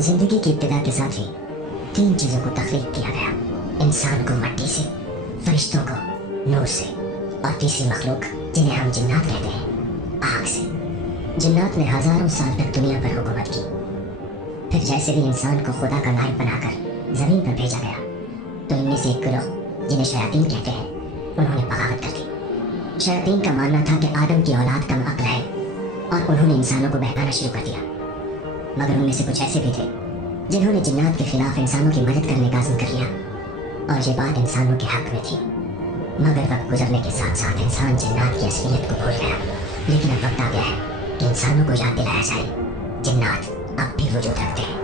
जिंदगी की इब्तिदा के साथ ही 3 चीजों को तख्लीक किया गया। इंसान को मट्टी से, फरिश्तों को नूर से, और तीसरी मखलूक जिन्हें हम जिन्नात कहते हैं, आग से। जिन्नात ने हजारों साल तक दुनिया पर हुकूमत की। फिर जैसे ही इंसान को खुदा का नायब बनाकर जमीन पर भेजा गया, तो इनमें से एक गिरोह जिन्हें शयातीन कहते हैं, उन्होंने बगावत कर दी। शयातीन का मानना था कि आदम की औलाद कम अक्ल है, और उन्होंने इंसानों को बहकाना शुरू कर दिया। मगर उनमें से कुछ ऐसे भी थे जिन्होंने जिन्नात के खिलाफ इंसानों की मदद करने का अज़्म कर लिया, और ये बात इंसानों के हक में थी। मगर वक्त गुजरने के साथ साथ इंसान जिन्नात की असलियत को भूल गया। लेकिन अब वक्त आ गया है कि इंसानों को याद दिलाया जाए, जिन्नात अब भी वजूद रखते हैं।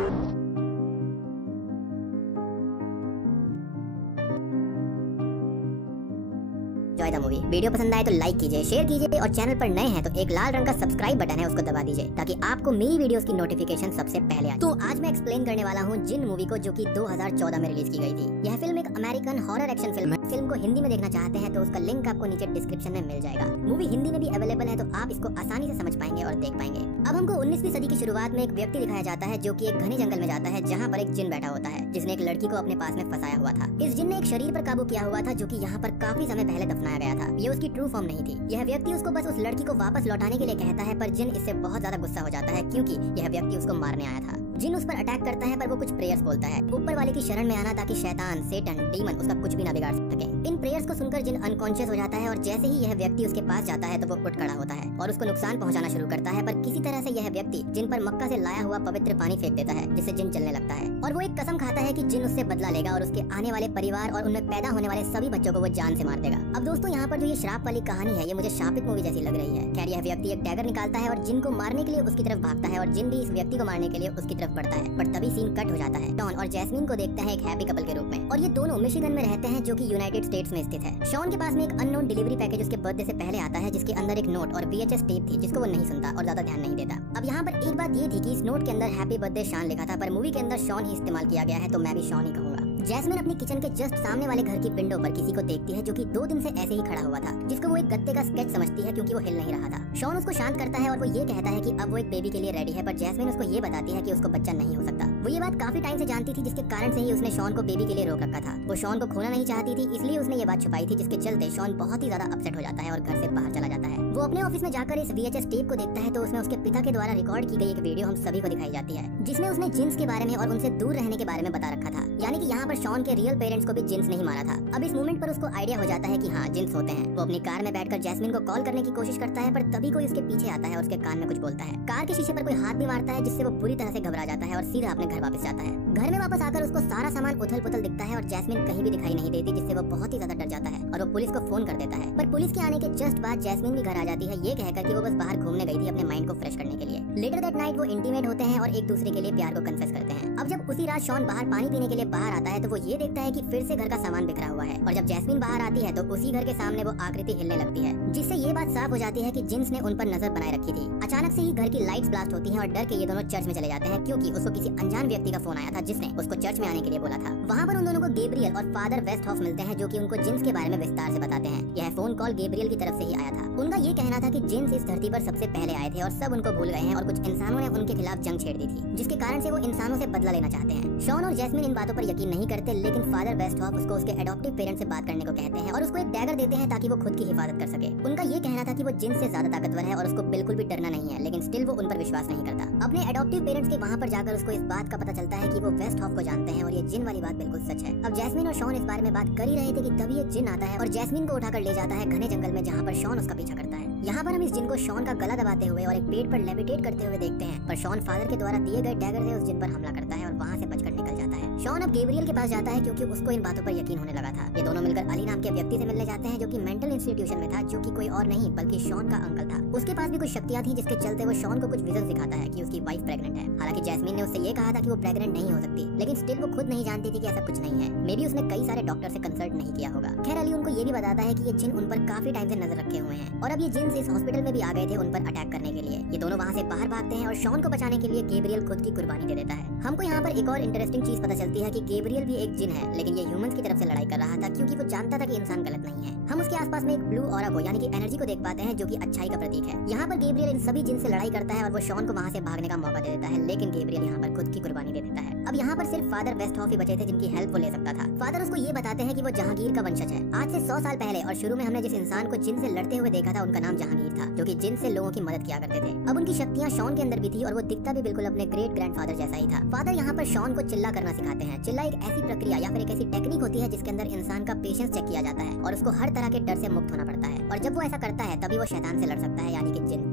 Enjoy the movie. वीडियो पसंद आए तो लाइक कीजिए, शेयर कीजिए, और चैनल पर नए हैं तो एक लाल रंग का सब्सक्राइब बटन है, उसको दबा दीजिए ताकि आपको मेरी वीडियोस की नोटिफिकेशन सबसे पहले आए। तो आज मैं एक्सप्लेन करने वाला हूँ जिन मूवी को, जो कि 2014 में रिलीज की गई थी। यह फिल्म एक अमेरिकन हॉरर एक्शन फिल्म है। फिल्म को हिंदी में देखना चाहते हैं तो उसका लिंक आपको नीचे डिस्क्रिप्शन में मिल जाएगा। मूवी हिंदी में भी अवेलेबल है, तो आप इसको आसानी से समझ पाएंगे और देख पाएंगे। अब हमको 19वीं सदी की शुरुआत में एक व्यक्ति दिखाया जाता है जो कि एक घने जंगल में जाता है, जहाँ पर एक जिन बैठा होता है जिसने एक लड़की को अपने पास में फंसाया हुआ था। इस जिन ने एक शरीर पर काबू किया हुआ था जो कि यहाँ पर काफी समय पहले दफनाया गया था। ये उसकी ट्रू फॉर्म नहीं थी। यह व्यक्ति उसको बस उस लड़की को वापस लौटाने के लिए कहता है, पर जिन इससे बहुत ज्यादा गुस्सा हो जाता है क्योंकि यह व्यक्ति उसको मारने आया था। जिन उस पर अटैक करता है, पर वो कुछ प्रेयर्स बोलता है ऊपर वाले की शरण में आना, ताकि शैतान, सेटन, डीमन उसका कुछ भी ना बिगाड़ सके। इन प्रेयर्स को सुनकर जिन अनकॉन्शियस हो जाता है, और जैसे ही यह व्यक्ति उसके पास जाता है तो वो उठ खड़ा होता है और उसको नुकसान पहुंचाना शुरू करता है। पर किसी तरह से यह व्यक्ति जिन पर मक्का से लाया हुआ पवित्र पानी फेंक देता है, जिससे जिन जलने लगता है। और वो एक कसम खाता है कि जिन उससे बदला लेगा और उसके आने वाले परिवार और उनमें पैदा होने वाले सभी बच्चों को वो जान से मार देगा। अब दोस्तों, यहाँ पर जो ये श्राप वाली कहानी है, ये मुझे शापित मूवी जैसी लग रही है। खैर, यह व्यक्ति एक डैगर निकालता है और जिन को मारने के लिए उसकी तरफ भागता है, और जिन भी इस व्यक्ति को मारने के लिए उसकी तरफ बढ़ता है। पर तभी सीन कट हो जाता है। शॉन और जैस्मीन को देखते हैं एक हैप्पी कपल के रूप में, और ये दोनों मिशिगन में रहते हैं, जो कि यूनाइटेड स्टेट्स में स्थित है। शॉन के पास में एक अननोन डिलीवरी पैकेज उसके बर्थडे से पहले आता है, जिसके अंदर एक नोट और VHS टेप थी, जिसको वो नहीं सुनता और ज्यादा ध्यान नहीं देता। अब यहाँ पर एक बात ये थी कि इस नोट के अंदर हैप्पी बर्थडे शॉन लिखा था, पर मूवी के अंदर शॉन ही इस्तेमाल किया गया है, तो मैं भी शॉन ही कहूंगा। जैस्मिन अपनी किचन के जस्ट सामने वाले घर की विंडो पर किसी को देखती है जो कि 2 दिन से ऐसे ही खड़ा हुआ था, जिसको वो एक गत्ते का स्केच समझती है क्योंकि वो हिल नहीं रहा था। शॉन उसको शांत करता है और वो ये कहता है कि अब वो एक बेबी के लिए रेडी है, पर जैस्मिन उसको ये बताती है कि उसको बच्चा नहीं हो सकता। वो ये बात काफी टाइम से जानती थी, जिसके कारण से ही उसने शॉन को बेबी के लिए रोक रखा था। वो शॉन को खोना नहीं चाहती थी, इसलिए उसने ये बात छुपाई थी, जिसके चलते शॉन बहुत ही ज्यादा अपसेट हो जाता है और घर से बाहर चला जाता है। वो अपने ऑफिस में जाकर इस VHS टेप को देखता है, तो उसमें उसके पिता के द्वारा रिकॉर्ड की गई एक वीडियो हम सभी को दिखाई जाती है, जिसमें उसने जिन्स के बारे में और उनसे दूर रहने के बारे में बता रखा था। यानी कि यहाँ पर शॉन के रियल पेरेंट्स को भी जिन्स नहीं मारा था। अब इस मोमेंट पर उसको आइडिया हो जाता है कि हाँ, जिन्स होते हैं। वो अपनी कार में बैठकर जैस्मिन को कॉल करने की कोशिश करता है, पर तभी कोई उसके पीछे आता है और उसके कान में कुछ बोलता है। कार के शीशे पर कोई हाथ भी मारता है, जिससे वो बुरी तरह से घबरा जाता है और सीधा अपने घर वापस जाता है। घर में वापस आकर उसको सारा सामान उथल पुथल दिखता है और जैस्मिन कहीं भी दिखाई नहीं देती, जिससे वो बहुत ही ज्यादा डर जाता है और वो पुलिस को फोन कर देता है। पर पुलिस के आने के जस्ट बाद जैस्मिन भी घर आ जाती है, ये कहकर कि वो बस बाहर घूमने गई थी अपने माइंड को फ्रेश करने के लिए। लेटर दैट नाइट वो इंटीमेट होते हैं और एक दूसरे के लिए प्यार को कन्फेस करते हैं। अब जब उसी रात शॉन बाहर पानी पीने के लिए बाहर आता है, तो वो ये देखता है कि फिर से घर का सामान बिखरा हुआ है, और जब जैस्मिन बाहर आती है तो उसी घर के सामने वो आकृति हिलने लगती है, जिससे ये बात साफ हो जाती है कि जिन्स ने उन पर नजर बनाए रखी थी। अचानक से ही घर की लाइट्स ब्लास्ट होती हैं और डर के ये दोनों चर्च में चले जाते हैं, क्योंकि उसको किसी अनजान व्यक्ति का फोन आया था जिसने उसको चर्च में आने के लिए बोला था। वहाँ पर उन दोनों को गैब्रियल और फादर वेस्टहॉफ मिलते हैं, जो कि उनको जिन्स के बारे में विस्तार से बताते हैं। यह फोन कॉल गैब्रियल की तरफ से ही आया था। उनका ये कहना था कि जिन्स इस धरती पर सबसे पहले आए थे और सब उनको भूल गए हैं, और कुछ इंसानों ने उनके खिलाफ जंग छेड़ दी थी, जिसके कारण से वो इंसानों से बदला लेना चाहते हैं। शॉन और जैस्मिन इन बातों पर यकीन नहीं करते, लेकिन फादर वेस्टहॉफ उसको उसके एडॉप्टिव पेरेंट्स से बात करने को कहते हैं और उसको एक डैगर देते हैं ताकि वो खुद की हिफाजत कर सके। उनका ये कहना था कि वो जिन्स से ज्यादा ताकतवर है और उसको बिल्कुल भी डरना नहीं है, लेकिन स्टिल वो उन पर विश्वास नहीं करता। अपने एडॉप्टिव पेरेंट्स के वहाँ पर जाकर उसको इस बात का पता चलता है कि वो वेस्टहॉफ को जानते हैं, और ये जिन वाली बात बिल्कुल सच है। अब जैस्मिन और शॉन इस बारे में बात कर ही रहे थे कि तभी एक जिन आता है और जैस्मिन को उठाकर ले जाता है घने जंगल में, जहाँ पर शॉन उसका पीछा करता है। यहाँ पर हम इस जिन को शॉन का गला दबाते हुए और एक पेड़ पर लेविटेट करते हुए देखते हैं, पर शॉन फादर के द्वारा दिए गए डैगर से उस जिन पर हमला करता है और वहाँ से बचकर निकल जाता है। शॉन अब गैब्रियल के पास जाता है क्योंकि उसको इन बातों पर यकीन होने लगा था। ये दोनों मिलकर अली नाम के व्यक्ति से मिलने जाते हैं, जो कि मेंटल इंस्टीट्यूशन में था, जो कि कोई और नहीं बल्कि शॉन का अंकल था। उसके पास भी कुछ शक्तियां थी, जिसके चलते वो शॉन को कुछ विजन दिखाता है कि उसकी वाइफ प्रेग्नेंट है। हालांकि जैस्मिन ने उससे ये कहा था कि वो प्रेग्नेंट नहीं हो सकती, लेकिन स्टिल वो खुद नहीं जानती थी कि ऐसा कुछ नहीं है। मे बी उसने कई सारे डॉक्टर से कंसल्ट नहीं किया होगा। खैर, अली उनको ये भी बताता है कि ये जिन उन पर काफी टाइम से नजर रखे हुए हैं, और अब ये जिन इस हॉस्पिटल में भी आ गए थे उन पर अटैक करने के लिए। ये दोनों वहाँ से बाहर भागते हैं और शॉन को बचाने के लिए गैब्रियल खुद की कुर्बानी दे देता है। हमको यहाँ पर एक और इंटरेस्टिंग चीज पता चलती है कि गैब्रियल भी एक जिन है, लेकिन ये ह्यूमंस की तरफ से लड़ाई कर रहा था क्योंकि वो जानता था कि इंसान गलत नहीं है। हम उसके आसपास में एक ब्लू ऑरा को यानी कि एनर्जी को देख पाते हैं जो कि अच्छाई का प्रतीक है। यहाँ पर गैब्रियल इन सभी जिन से लड़ाई करता है और वो शॉन को वहाँ से भागने का मौका दे देता है, लेकिन गैब्रियल यहाँ पर खुद की कुर्बानी दे देता है। अब यहाँ पर सिर्फ फादर वेस्टहॉफ ही बचे थे जिनकी हेल्प वो ले सकता था। फादर उसको ये बताते हैं कि वो जहांगीर का वंशज है। आज से 100 साल पहले और शुरू में हमने जिस इंसान को जिन से लड़ते हुए देखा था उनका नाम जहांगीर था, जो कि जिन से लोगों की मदद किया करते थे। अब उनकी शक्तियाँ शॉन के अंदर भी थी और वो दिखता भी बिल्कुल अपने ग्रेट ग्रैंडफादर जैसा ही था। फादर यहाँ पर शॉन को चिल्ला करना सिखाते हैं। चिल्ला एक ऐसी प्रक्रिया या फिर एक ऐसी टेक्निक होती है जिसके अंदर इंसान का पेशेंस चेक किया जाता है और उसको हर तरह के डर से मुक्त होना पड़ता है, और जब वो ऐसा करता है तभी वो शैतान से लड़ सकता है, यानी कि जिन।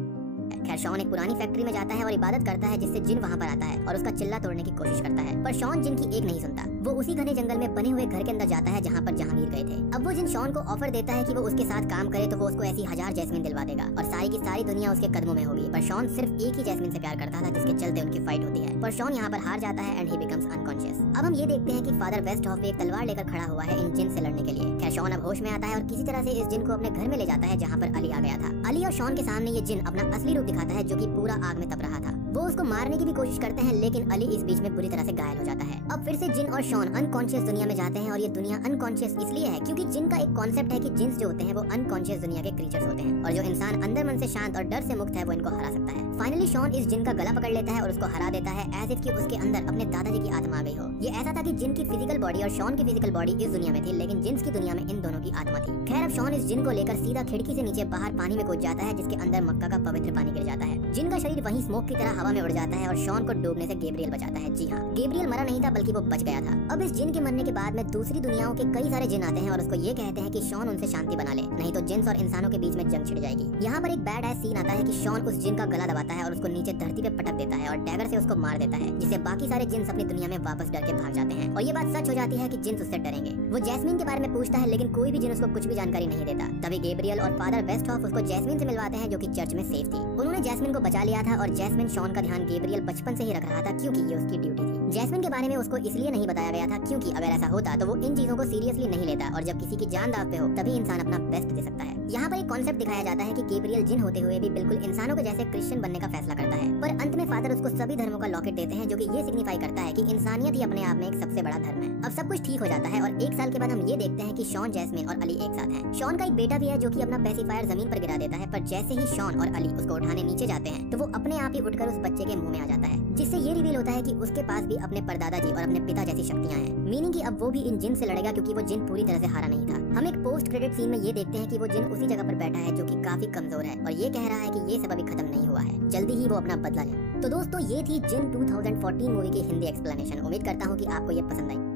खैर शॉन एक पुरानी फैक्ट्री में जाता है और इबादत करता है, जिससे जिन वहाँ पर आता है और उसका चिल्ला तोड़ने की कोशिश करता है, पर शॉन जिन की एक नहीं सुनता। वो उसी घने जंगल में बने हुए घर के अंदर जाता है जहाँ पर जहांगीर गए थे। अब वो जिन शॉन को ऑफर देता है कि वो उसके साथ काम करे तो वो उसको ऐसी 1000 जैस्मिन दिलवा देगा और सारी की सारी दुनिया उसके कदमों में होगी। पर शॉन सिर्फ एक ही जैस्मिन से प्यार करता था, जिसके चलते उनकी फाइट होती है, पर शॉन यहाँ पर हार जाता है एंड ही बिकम्स अनकॉन्शियस। अब हम ये देखते हैं कि फादर वेस्टहॉफ भी एक तलवार लेकर खड़ा हुआ है इन जिन से लड़ने के लिए। खैर शॉन अब होश में आता है और किसी तरह से इस जिन को अपने घर में ले जाता है जहाँ पर अली आ गया था। अली और शॉन के सामने ये जिन अपना असली रूप दिखाता है जो कि पूरा आग में तप रहा था। वो उसको मारने की भी कोशिश करते हैं, लेकिन अली इस बीच में बुरी तरह से घायल हो जाता है। अब फिर से जिन और शॉन अनकॉन्शियस दुनिया में जाते हैं, और ये दुनिया अनकॉन्शियस इसलिए है क्योंकि जिन का एक कॉन्सेप्ट है कि जिन्स जो होते हैं वो अनकॉन्शियस दुनिया के क्रीचर्स होते हैं, और जो इंसान अंदर मन से शांत और डर से मुक्त है वो इनको हरा सकता है। फाइनली शॉन इस जिन का गला पकड़ लेता है और उसको हरा देता है, एज इफ कि उसके अंदर अपने दादाजी की आत्मा आ गई हो। ये ऐसा था कि जिन की फिजिकल बॉडी और शॉन की फिजिकल बॉडी इस दुनिया में थी, लेकिन जिन्स की दुनिया में इन दोनों की आत्मा थी। खैर अब शॉन इस जिन को लेकर सीधा खिड़की से नीचे बाहर पानी में कूद जाता है, जिसके अंदर मक्का का पवित्र पानी गिर जाता है। जिन का शरीर वहीं स्मोक की तरह हवा में उड़ जाता है और शॉन को डूबने से गैब्रियल बचाता है। जी हाँ, गैब्रियल मरा नहीं था बल्कि वो बच गया था। अब इस जिन के मरने के बाद में दूसरी दुनियाओं के कई सारे जिन आते हैं और उसको ये कहते हैं कि शॉन उनसे शांति बना ले, नहीं तो जिन्स और इंसानों के बीच में जंग छिड़ जाएगी। यहाँ पर एक बैड एस सीन आता है कि शॉन उस जिन का गला दबाता है और उसको नीचे धरती पे पटक देता है और डैगर से उसको मार देता है, जिससे बाकी सारे जिन्स अपनी दुनिया में वापस डर के भाग जाते हैं। और ये बात सच हो जाती है कि जिन्स उससे डरेंगे। वो जैस्मिन के बारे में पूछता है, लेकिन कोई भी जिन उसको कुछ भी जानकारी नहीं देता। तभी गैब्रियल और फादर वेस्टहॉफ उसको जैस्मिन से मिलवाते हैं, जो कि चर्च में सेफ थी। उन्होंने जैस्मिन को बचा लिया था और जैस्मिन शॉन का ध्यान गैब्रियल बचपन से ही रख रहा था, क्योंकि ये उसकी ड्यूटी थी। जैस्मिन के बारे में उसको इसलिए नहीं बताया गया था क्योंकि अगर ऐसा होता तो वो इन चीजों को सीरियसली नहीं लेता, और जब किसी की जान दांव पे हो तभी इंसान अपना बेस्ट दे सकता है। यहाँ पर एक कॉन्सेप्ट दिखाया जाता है कि गैब्रियल जिन होते हुए भी बिल्कुल इंसानों के जैसे क्रिश्चियन बनने का फैसला करता है, पर अंत में फादर उसको सभी धर्मों का लॉकेट देते हैं, जो कि ये सिग्निफाई करता है कि इंसानियत ही अपने आप में एक सबसे बड़ा धर्म है। अब सब कुछ ठीक हो जाता है और 1 साल के बाद हम ये देखते हैं कि शॉन, जैस्मिन और अली एक साथ हैं। शॉन का एक बेटा भी है जो कि अपना पैसिफायर जमीन पर गिरा देता है, पर जैसे ही शॉन और अली उसको उठाने नीचे जाते हैं तो वो अपने आप ही उठकर उस बच्चे के मुंह में आ जाता है, जिससे ये रिवील होता है कि उसके पास भी अपने परदादा जी और अपने पिता जैसी शक्तियां हैं। मीनिंग कि अब वो भी इन जिन से लड़ेगा, क्योंकि वो जिन पूरी तरह से हारा नहीं था। हम एक पोस्ट क्रेडिट सीन में ये देखते हैं कि वो जिन उसी जगह पर बैठा है जो कि काफी कमजोर है, और ये कह रहा है कि ये सब अभी खत्म नहीं हुआ है, जल्दी ही वो अपना बदला ले। तो दोस्तों ये थी जिन 2014 मूवी की हिंदी एक्सप्लेनेशन। उम्मीद करता हूँ कि आपको ये पसंद आई।